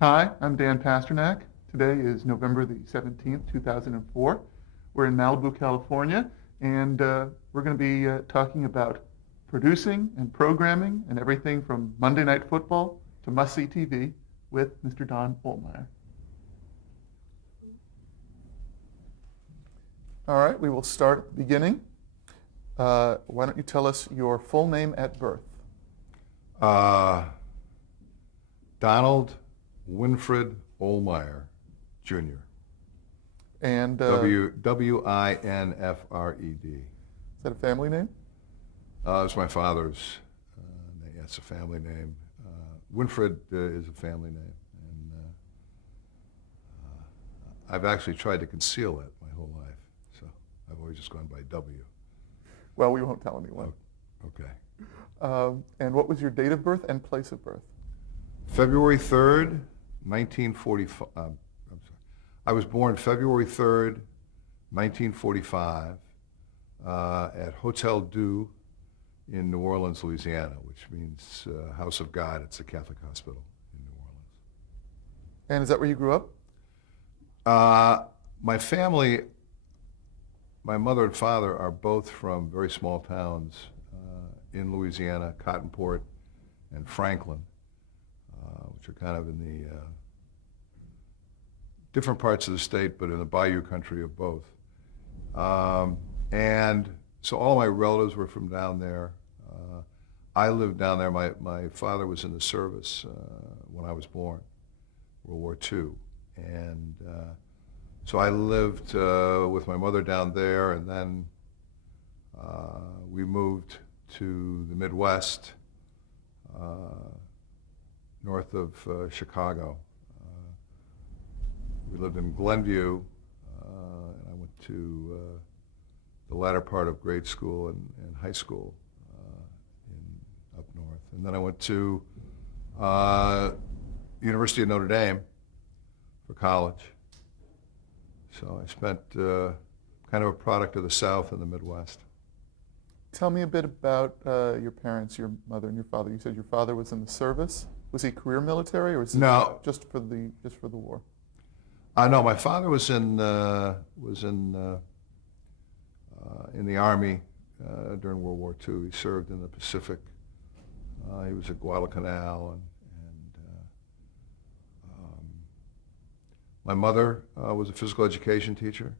Hi, I'm Dan Pasternak. Today is November the 17th, 2004. We're in Malibu, California, and we're going to be talking about producing and programming and everything from Monday Night Football to must-see TV with Mr. Don Ohlmeyer. All right, we will start at the beginning. Why don't you tell us your full name at birth? Uh, Donald Winfred Ohlmeyer, Jr. And Winfred. is that a family name? It's my father's name. Yeah, it's a family name. Winfred is a family name, and I've actually tried to conceal it my whole life. So I've always just gone by W. Well, we won't tell anyone. Okay. And what was your date of birth and place of birth? February 3rd, 1945. I'm sorry. I was born February 3rd, 1945, at Hotel Dieu in New Orleans, Louisiana, which means House of God. It's a Catholic hospital in New Orleans. And is that where you grew up? My family, my mother and father are both from very small towns in Louisiana, Cottonport and Franklin, which are kind of in the different parts of the state, but in the bayou country of both. And so all my relatives were from down there. I lived down there. My father was in the service when I was born, World War II. And so I lived with my mother down there, and then we moved to the Midwest, north of Chicago. We lived in Glenview, and I went to the latter part of grade school and high school up north. And then I went to University of Notre Dame for college. So I spent kind of a product of the South and the Midwest. Tell me a bit about your parents, your mother and your father. You said your father was in the service. Was he career military, or was it No. just for the war? No, my father was in the Army during World War II. He served in the Pacific. He was at Guadalcanal, and my mother was a physical education teacher.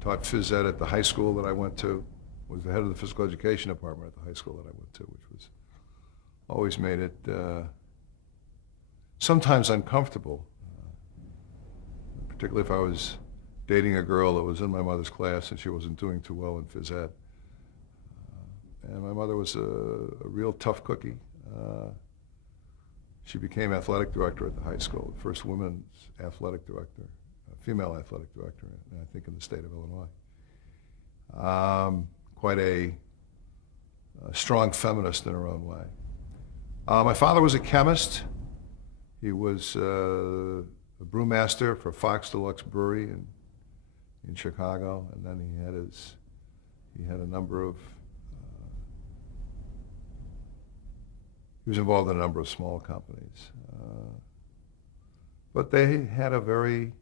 Taught phys ed at the high school that I went to. Was the head of the physical education department at the high school that I went to, which was always made it sometimes uncomfortable, particularly if I was dating a girl that was in my mother's class and she wasn't doing too well in phys ed. And my mother was a real tough cookie. She became athletic director at the high school, the first women's athletic director, female athletic director, I think, in the state of Illinois. Quite a strong feminist in her own way. My father was a chemist. He was a brewmaster for Fox Deluxe Brewery in Chicago, and then he had a number of he was involved in a number of small companies, but they had a very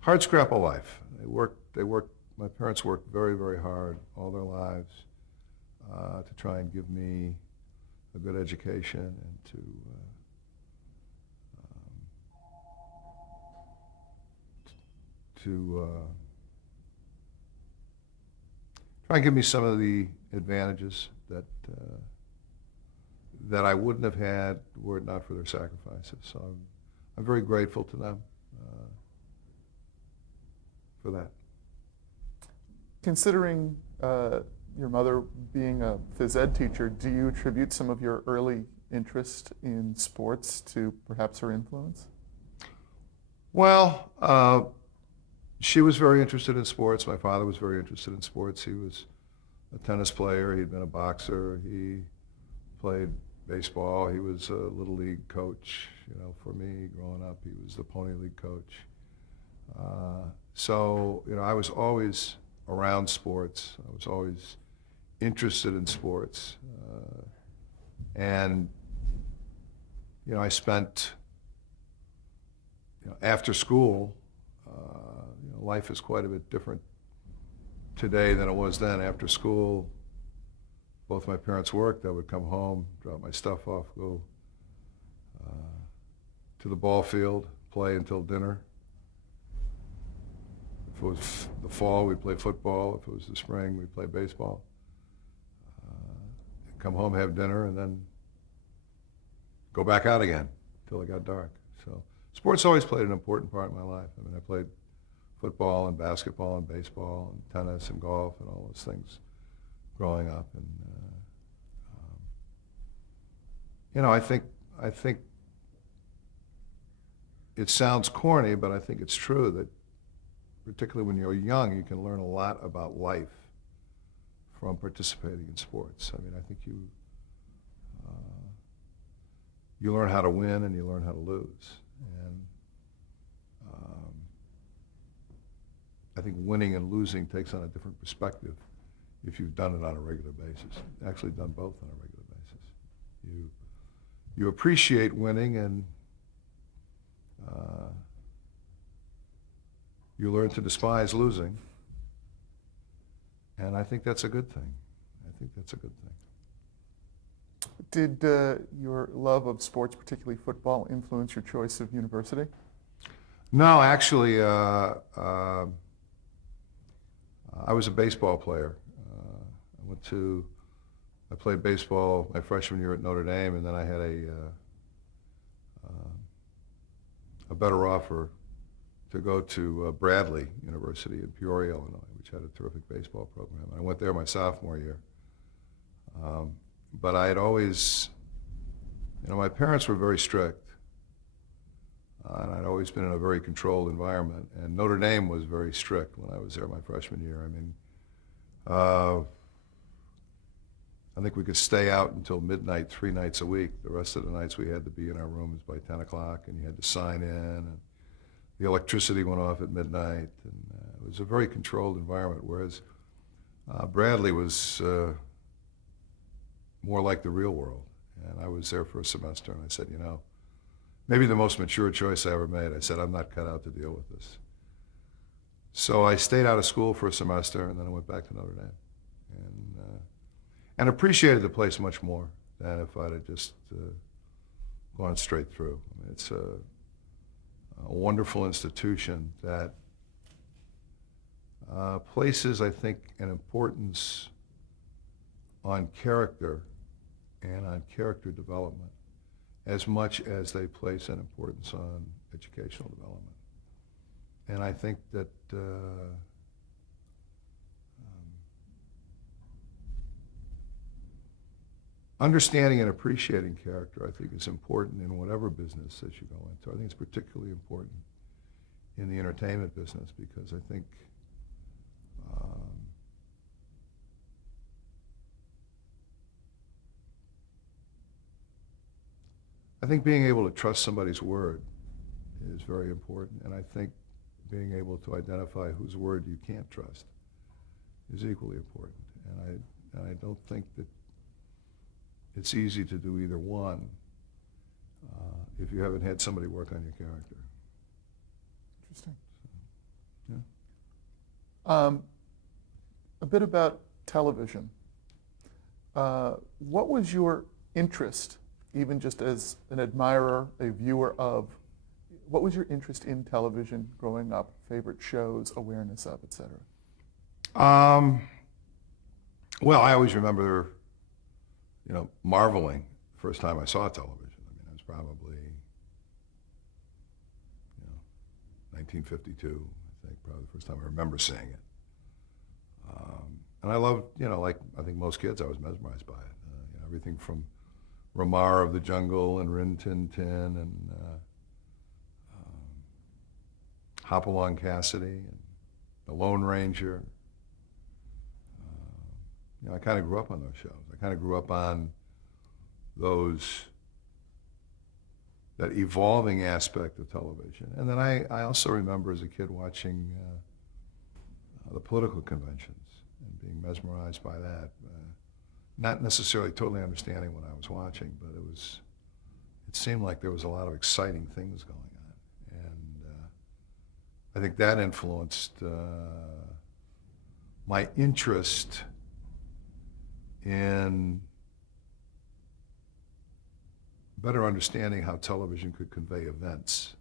hard scrapple life. My parents worked very, very hard all their lives to try and give me a good education and to try and give me some of the advantages that I wouldn't have had were it not for their sacrifices. So I'm very grateful to them for that. Considering your mother being a phys ed teacher, do you attribute some of your early interest in sports to perhaps her influence? Well, she was very interested in sports. My father was very interested in sports. He was a tennis player. He'd been a boxer. He played baseball. He was a little league coach. For me growing up, he was the pony league coach. So I was always around sports. I was always interested in sports. And, I spent, after school, life is quite a bit different today than it was then. After school, both my parents worked. I would come home, drop my stuff off, go to the ball field, play until dinner. If it was the fall, we'd play football. If it was the spring, we'd play baseball. Come home, have dinner, and then go back out again until it got dark. So sports always played an important part in my life. I mean, I played football and basketball and baseball and tennis and golf and all those things growing up. And I think it sounds corny, but I think it's true that particularly when you're young, you can learn a lot about life from participating in sports. I mean, I think you learn how to win and you learn how to lose. And I think winning and losing takes on a different perspective if you've done it on a regular basis. Actually done both on a regular basis. You appreciate winning, and you learn to despise losing. And I think that's a good thing. Did your love of sports, particularly football, influence your choice of university? No, actually, I was a baseball player. I played baseball my freshman year at Notre Dame, and then I had a better offer to go to Bradley University in Peoria, Illinois, which had a terrific baseball program. I went there my sophomore year. But I had always, my parents were very strict, and I'd always been in a very controlled environment. And Notre Dame was very strict when I was there my freshman year. I mean, I think we could stay out until midnight 3 nights a week. The rest of the nights we had to be in our rooms by 10 o'clock, and you had to sign in, and the electricity went off at midnight. And it was a very controlled environment, whereas Bradley was more like the real world. And I was there for a semester, and I said, maybe the most mature choice I ever made. I said, I'm not cut out to deal with this. So I stayed out of school for a semester, and then I went back to Notre Dame. And appreciated the place much more than if I'd have just gone straight through. I mean, it's a wonderful institution that places, I think, an importance on character and on character development as much as they place an importance on educational development. And I think that understanding and appreciating character, I think, is important in whatever business that you go into. I think it's particularly important in the entertainment business because I think being able to trust somebody's word is very important, and I think being able to identify whose word you can't trust is equally important. And I don't think that it's easy to do either one if you haven't had somebody work on your character. Interesting. Yeah. A bit about television. What was your interest, even just as an admirer, a viewer of, what was your interest in television growing up? Favorite shows, awareness of, et cetera? Well, I always remember, marveling the first time I saw television. I mean, it was probably, 1952, I think, probably the first time I remember seeing it. And I loved, like I think most kids, I was mesmerized by it. Everything from Ramar of the Jungle and Rin Tin Tin and Hopalong Cassidy and The Lone Ranger. I kind of grew up on those shows. I kind of grew up on that evolving aspect of television. And then I also remember as a kid watching the political conventions and being mesmerized by that. Not necessarily totally understanding what I was watching, but it seemed like there was a lot of exciting things going on. And I think that influenced my interest in better understanding how television could convey events.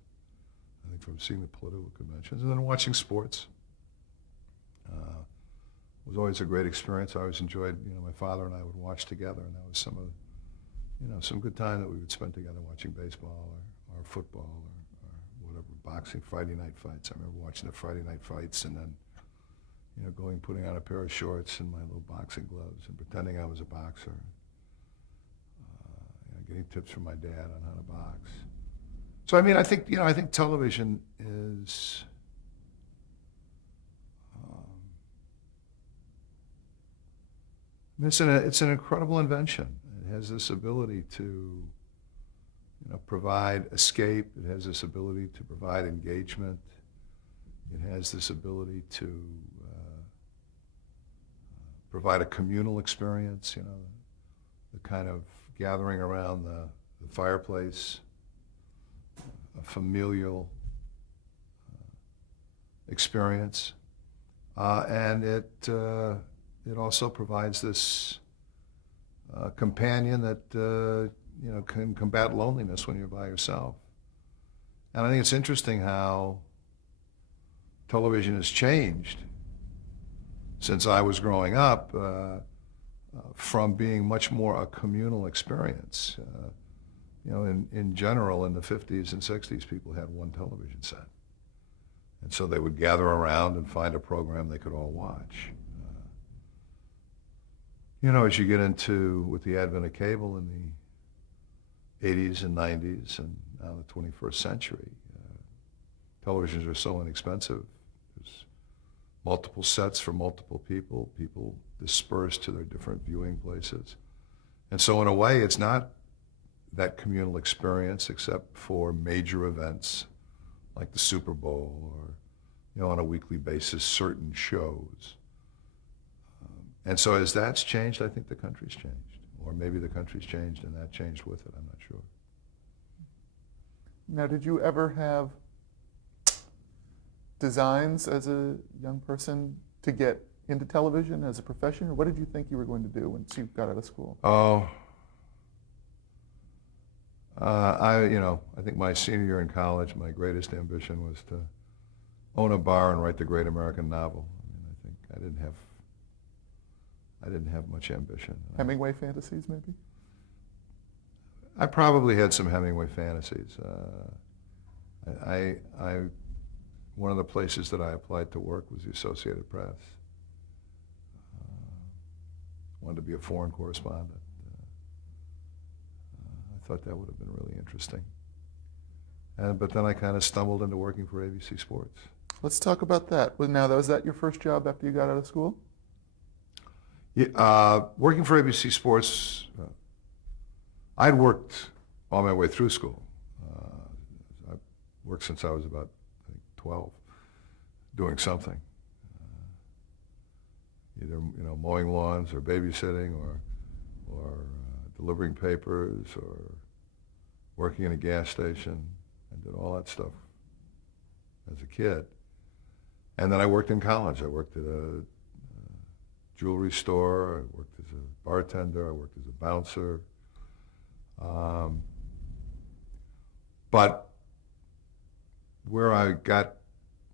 I think from seeing the political conventions and then watching sports. It was always a great experience. I always enjoyed, my father and I would watch together, and that was some good time that we would spend together watching baseball or football or whatever, boxing, Friday night fights. I remember watching the Friday night fights and then, putting on a pair of shorts and my little boxing gloves and pretending I was a boxer. Getting tips from my dad on how to box. So I think television is it's an incredible invention. It has this ability to provide escape. It has this ability to provide engagement. It has this ability to provide a communal experience. The kind of gathering around the fireplace, a familial experience, and it also provides this companion that can combat loneliness when you're by yourself. And I think it's interesting how television has changed since I was growing up. From being much more a communal experience. In general, in the 50s and 60s, people had one television set. And so they would gather around and find a program they could all watch. As you get with the advent of cable in the 80s and 90s and now the 21st century, televisions are so inexpensive. There's multiple sets for multiple people dispersed to their different viewing places. And so in a way, it's not that communal experience except for major events like the Super Bowl or, on a weekly basis, certain shows. And so as that's changed, I think the country's changed. Or maybe the country's changed and that changed with it, I'm not sure. Now, did you ever have designs as a young person to get into television as a profession, or what did you think you were going to do once you got out of school? I think my senior year in college, my greatest ambition was to own a bar and write the great American novel. I think I didn't have much ambition. Hemingway fantasies, maybe? I probably had some Hemingway fantasies. One of the places that I applied to work was the Associated Press. Wanted to be a foreign correspondent. I thought that would have been really interesting. But then I kind of stumbled into working for ABC Sports. Let's talk about that. Now, was that your first job after you got out of school? Yeah, working for ABC Sports, I'd worked all my way through school. I've worked since I was about, I think, 12, doing something. Either mowing lawns or babysitting or delivering papers or working in a gas station. I did all that stuff as a kid. And then I worked in college. I worked at a jewelry store. I worked as a bartender. I worked as a bouncer. But where I got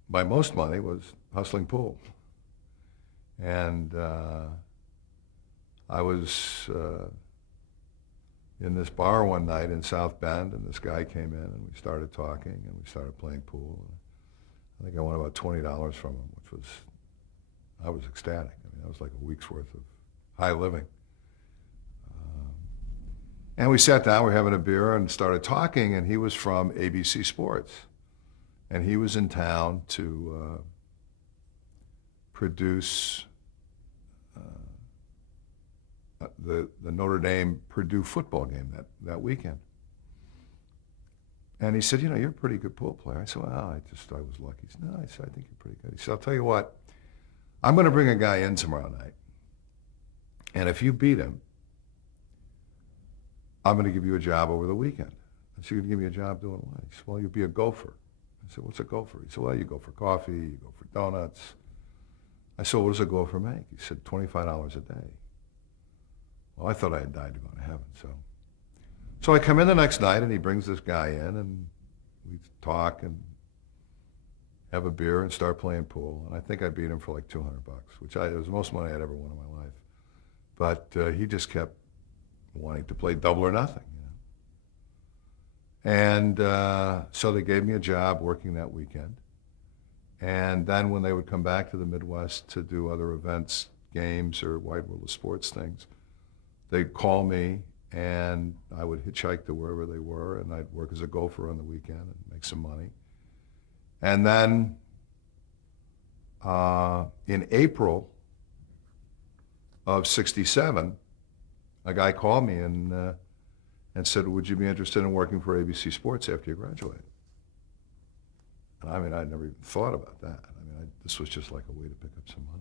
my most money was hustling pool. And I was in this bar one night in South Bend, and this guy came in, and we started talking, and we started playing pool. I think I won about $20 from him, I was ecstatic. I mean, that was like a week's worth of high living. And we sat down, we were having a beer, and started talking, and he was from ABC Sports. And he was in town to produce the Notre Dame-Purdue football game that weekend. And he said, you're a pretty good pool player. I said, well, I was lucky. He said, no, I think you're pretty good. He said, I'll tell you what, I'm going to bring a guy in tomorrow night, and if you beat him, I'm going to give you a job over the weekend. I said, you're going to give me a job doing what? He said, well, you'll be a gopher. I said, what's a gopher? He said, well, you go for coffee, you go for donuts. I said, what does a gopher make? He said, $25 a day. Well, I thought I had died to go to heaven, so I come in the next night, and he brings this guy in, and we talk and have a beer and start playing pool. And I think I beat him for like $200, which it was the most money I'd ever won in my life. But he just kept wanting to play double or nothing. And so they gave me a job working that weekend. And then when they would come back to the Midwest to do other events, games, or Wide World of Sports things, they'd call me, and I would hitchhike to wherever they were, and I'd work as a gopher on the weekend and make some money. And then in April of '67, a guy called me and said, would you be interested in working for ABC Sports after you graduate? And I mean, I'd never even thought about that. I mean, this was just like a way to pick up some money.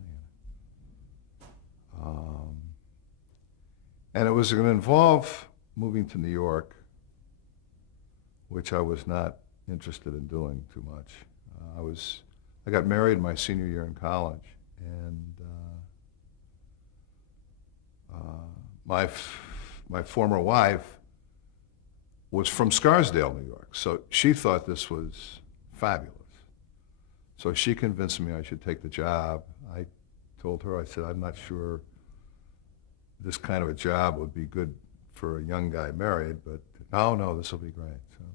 And it was going to involve moving to New York, which I was not interested in doing too much. I got married my senior year in college, and my former wife was from Scarsdale, New York, so she thought this was fabulous. So she convinced me I should take the job. I told her, I said, I'm not sure this kind of a job would be good for a young guy married, but no, this will be great. So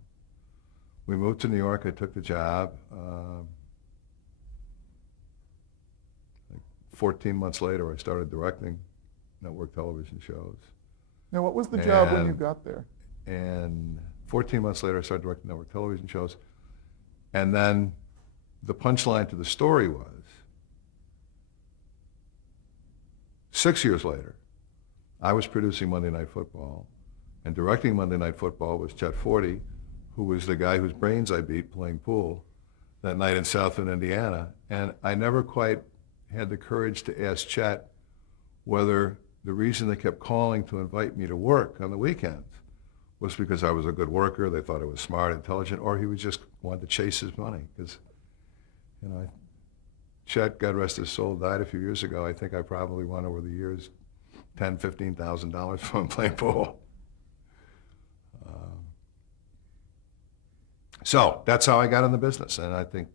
we moved to New York. I took the job. 14 months later, I started directing network television shows. Now, what was the job when you got there? And 14 months later, I started directing network television shows. And then the punchline to the story was, 6 years later, I was producing Monday Night Football, and directing Monday Night Football was Chet Forty, who was the guy whose brains I beat playing pool that night in Southland, Indiana. And I never quite had the courage to ask Chet whether the reason they kept calling to invite me to work on the weekends was because I was a good worker, they thought I was smart, intelligent, or he was just wanted to chase his money. Because, Chet, God rest his soul, died a few years ago. I think I probably won over the years $10,000, $15,000 from him playing pool. So that's how I got in the business, and I think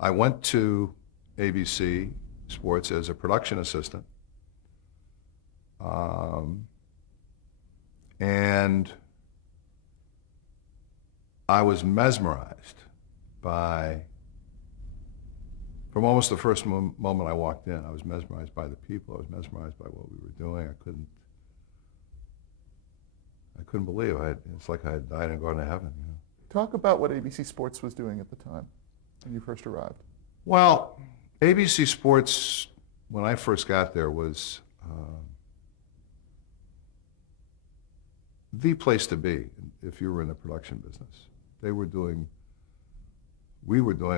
I went to ABC Sports as a production assistant, and I was mesmerized from almost the first moment I walked in, I was mesmerized by the people. I was mesmerized by what we were doing. I couldn't believe it. It's like I had died and gone to heaven. Talk about what ABC Sports was doing at the time when you first arrived. Well, ABC Sports, when I first got there, was the place to be if you were in the production business. We were doing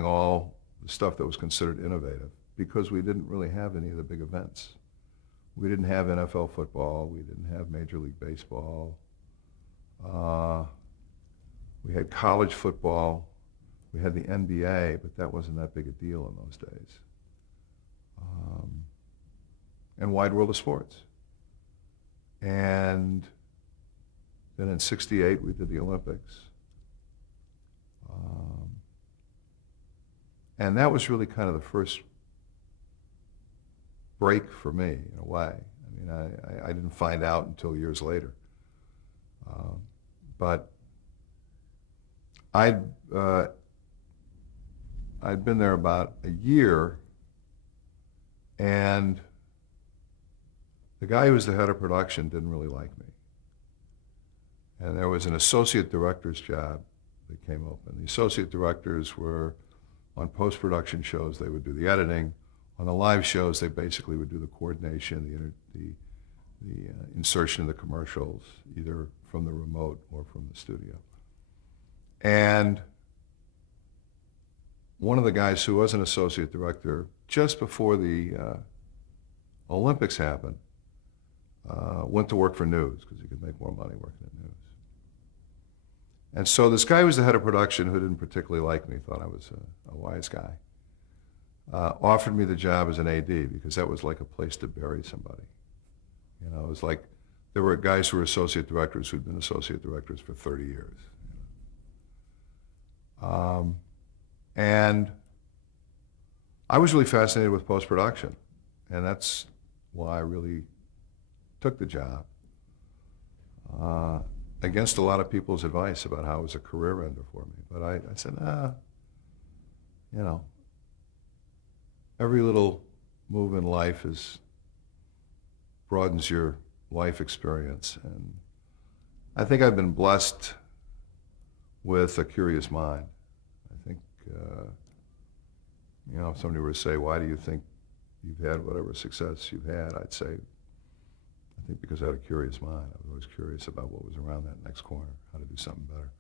all the stuff that was considered innovative because we didn't really have any of the big events. We didn't have NFL football. We didn't have Major League Baseball. We had college football. We had the NBA, but that wasn't that big a deal in those days. And Wide World of Sports. And then in '68, we did the Olympics. And that was really kind of the first break for me, in a way. I mean, I didn't find out until years later. But I'd been there about a year, and the guy who was the head of production didn't really like me. And there was an associate director's job that came open. The associate directors were on post-production shows, they would do the editing. On the live shows, they basically would do the coordination, the insertion of the commercials, either from the remote or from the studio. And one of the guys who was an associate director just before the Olympics happened went to work for news because he could make more money working at news. And so this guy who was the head of production, who didn't particularly like me, thought I was a wise guy, offered me the job as an AD because that was like a place to bury somebody. You know, it was like there were guys who were associate directors who'd been associate directors for 30 years. And I was really fascinated with post-production, and that's why I really took the job, against a lot of people's advice about how it was a career ender for me. But I said, you know, every little move in life broadens your life experience. And I think I've been blessed with a curious mind. I think, you know, if somebody were to say, why do you think you've had whatever success you've had, I'd say, I think because I had a curious mind. I was always curious about what was around that next corner, how to do something better.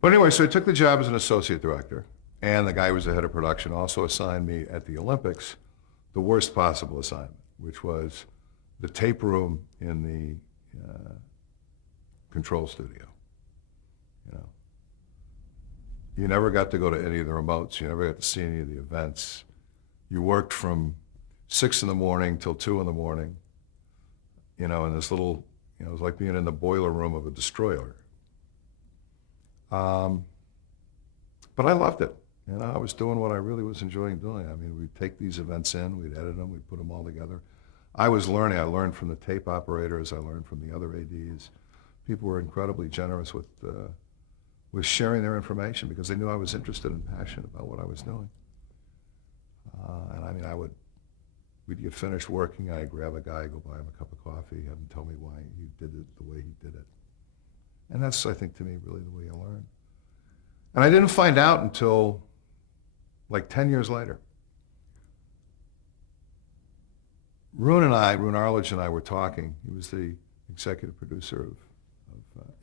But anyway, so I took the job as an associate director, and the guy who was the head of production also assigned me at the Olympics the worst possible assignment, which was the tape room in the control studio. You know, you never got to go to any of the remotes. You never got to see any of the events. You worked from 6 in the morning till 2 in the morning, you know, in this little, you know, it was like being in the boiler room of a destroyer. But I loved it. You know, I was doing what I really was enjoying doing. I mean, we'd take these events in, we'd edit them, we'd put them all together. I was learning. I learned from the tape operators. I learned from the other ADs. People were incredibly generous with sharing their information because they knew I was interested and passionate about what I was doing. And I mean, we'd get finished working, I'd grab a guy, go buy him a cup of coffee, have him tell me why he did it the way he did it. And that's, I think, to me, really the way I learned. And I didn't find out until like 10 years later. Rune Arledge and I were talking. He was the executive producer of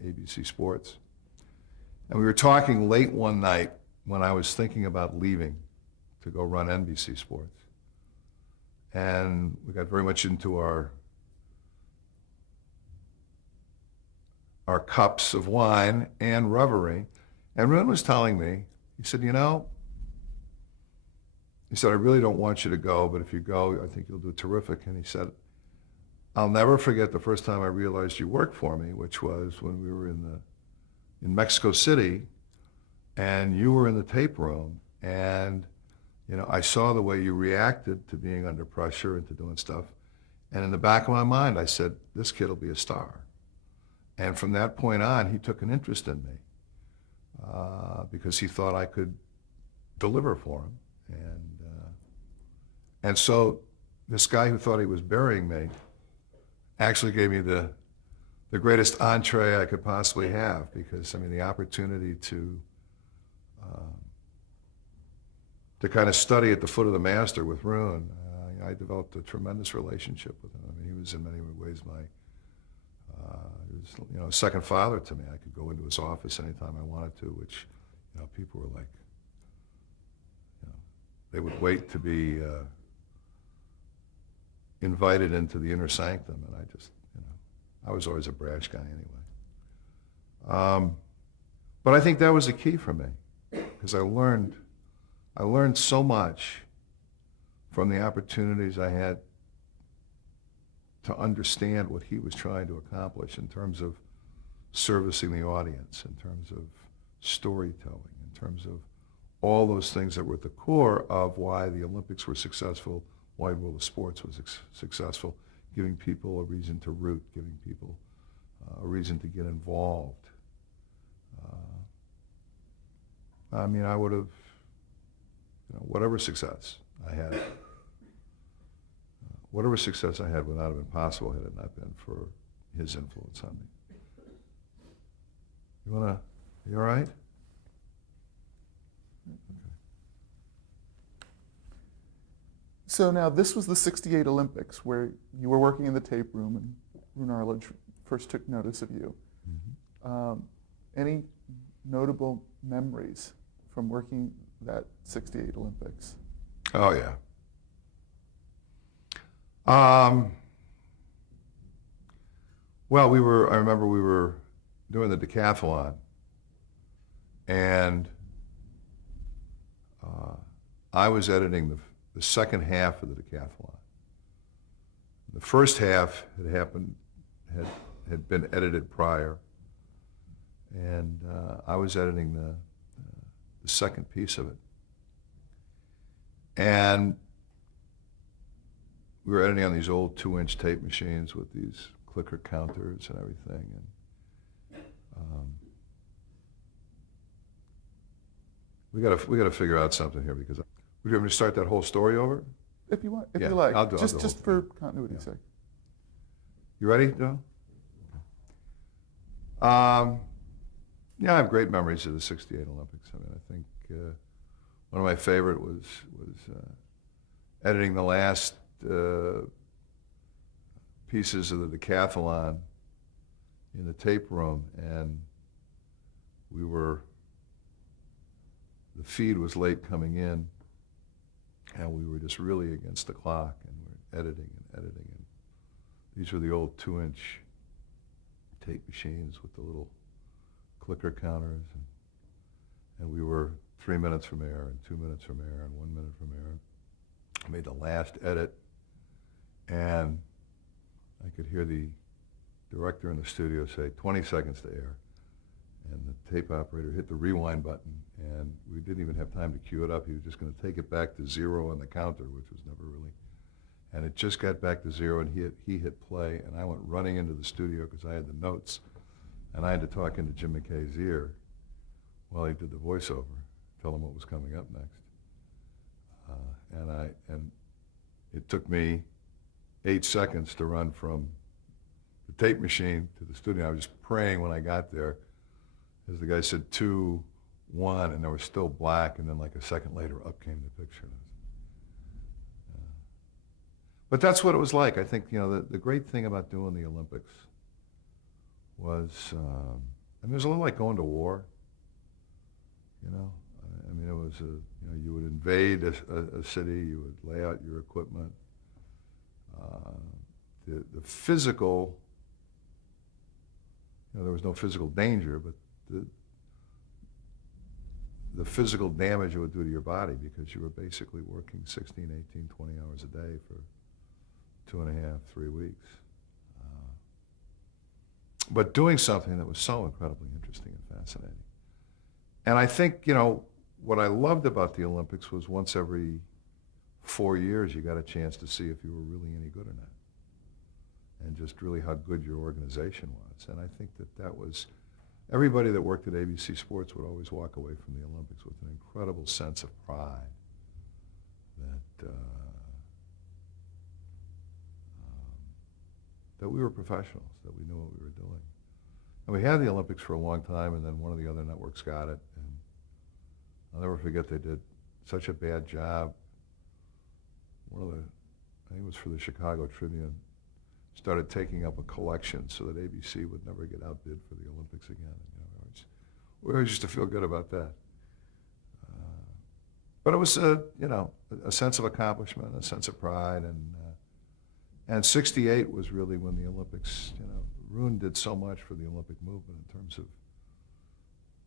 ABC Sports. And we were talking late one night when I was thinking about leaving to go run NBC Sports. And we got very much into our cups of wine and reverie. And Rune was telling me, he said, you know, he said, I really don't want you to go, but if you go, I think you'll do terrific. And he said, I'll never forget the first time I realized you worked for me, which was when we were in Mexico City, and you were in the tape room, and you know, I saw the way you reacted to being under pressure and to doing stuff. And in the back of my mind, I said, this kid will be a star. And from that point on, he took an interest in me because he thought I could deliver for him. And so this guy who thought he was burying me actually gave me the greatest entree I could possibly have, because, I mean, the opportunity to kind of study at the foot of the master with Rune, I developed a tremendous relationship with him. I mean, he was in many ways he was, you know, a second father to me. I could go into his office anytime I wanted to, which, you know, people were like, you know, they would wait to be invited into the inner sanctum, and I just, you know, I was always a brash guy anyway. But I think that was the key for me, because I learned so much from the opportunities I had to understand what he was trying to accomplish in terms of servicing the audience, in terms of storytelling, in terms of all those things that were at the core of why the Olympics were successful, why World of Sports was successful, giving people a reason to root, giving people a reason to get involved. I mean, I would have, you know, whatever success I had would not have been possible had it not been for his influence on me. You all right? Okay. So now this was the '68 Olympics where you were working in the tape room and Rune Arledge first took notice of you. Mm-hmm. Any notable memories from working that '68 Olympics? Oh, yeah. Well, I remember we were doing the decathlon, and I was editing the second half of the decathlon. The first half had been edited prior, and I was editing the second piece of it. And we were editing on these old 2-inch tape machines with these clicker counters and everything. And we got to figure out something here, because would you want me to start that whole story over? If you want, if Yeah, you like, I'll do just the just whole for thing. continuity's Yeah. sake. You ready, Joe? Yeah, I have great memories of the '68 Olympics. I mean, I think one of my favorite was editing the last pieces of the decathlon in the tape room, and the feed was late coming in, and we were just really against the clock, and we're editing and editing. And these were the old 2-inch tape machines with the little clicker counters, and we were 3 minutes from air and 2 minutes from air and 1 minute from air. I made the last edit, and I could hear the director in the studio say 20 seconds to air, and the tape operator hit the rewind button, and we didn't even have time to cue it up. He was just going to take it back to 0 on the counter, which was never really, and it just got back to 0, and he hit play, and I went running into the studio because I had the notes, and I had to talk into Jim McKay's ear while he did the voiceover, tell him what was coming up next. And it took me 8 seconds to run from the tape machine to the studio. I was just praying when I got there, as the guy said 2, 1, and there was still black, and then like a second later, up came the picture. But that's what it was like. I think, the great thing about doing the Olympics was, I mean, it was a little like going to war. I mean, it was you would invade a city, you would lay out your equipment. The physical, there was no physical danger, but the physical damage it would do to your body, because you were basically working 16, 18, 20 hours a day for 2.5, 3 weeks. But doing something that was so incredibly interesting and fascinating. And I think, what I loved about the Olympics was once every 4 years you got a chance to see if you were really any good or not, and just really how good your organization was. And I think that was, everybody that worked at ABC Sports would always walk away from the Olympics with an incredible sense of pride that we were professionals, that we knew what we were doing. And we had the Olympics for a long time, and then one of the other networks got it, and I'll never forget, they did such a bad job. I think it was for the Chicago Tribune, started taking up a collection so that ABC would never get outbid for the Olympics again. We always used to feel good about that. But it was a sense of accomplishment, a sense of pride, and '68 was really when the Olympics, Roon did so much for the Olympic movement in terms of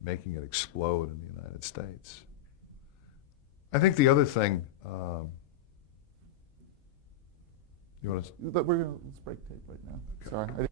making it explode in the United States. I think the other thing, you want to? Let's break tape right now. Okay. Sorry,